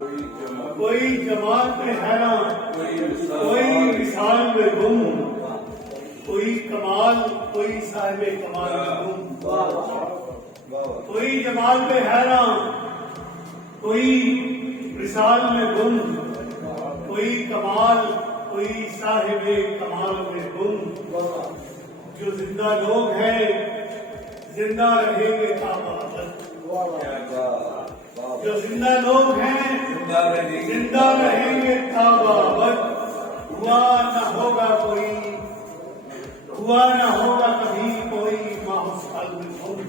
کوئی جماعت میں حیران، کوئی مثال میں گم، کوئی کمال، کوئی صاحب کمال میں گم، کوئی جمال میں حیران، کوئی مثال میں گم، کوئی کمال، کوئی صاحب کمال میں گم۔ جو زندہ لوگ ہیں زندہ رہیں گے تا ابد، جو زندہ لوگ ہیں زندہ رہیں گے تا ابد۔ ہوا نہ ہوگا کبھی کوئی ماہ سال میں گم،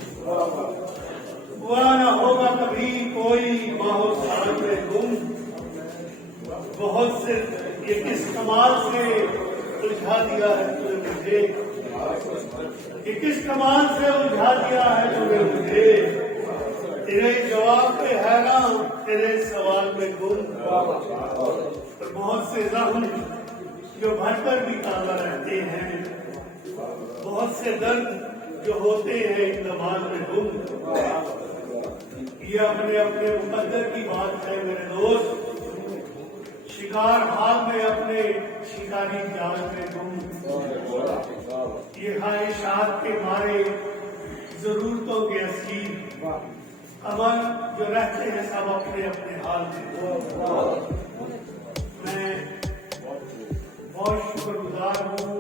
ہوا نہ ہوگا کبھی کوئی ماہ سال میں گم۔ بہت سے یہ کس کمال سے الجھا دیا ہے تو نے مجھے، یہ کس کمال سے الجھا دیا ہے تو نے مجھے، تیرے جواب پہ حیران، تیرے سوال میں گم۔ بہت سے زخم جو بھر کر بھی تازہ رہتے ہیں، بہت سے درد جو ہوتے ہیں اقبال میں گم۔ یہ اپنے اپنے مقدر کی بات ہے میرے دوست، شکار حال میں اپنے شکاری جال میں گم۔ یہ خواہشات کے مارے ضرورتوں کے اسیر، عمل جو رہتے ہیں سب اپنے اپنے حال میں۔ میں بہت شکر گزار ہوں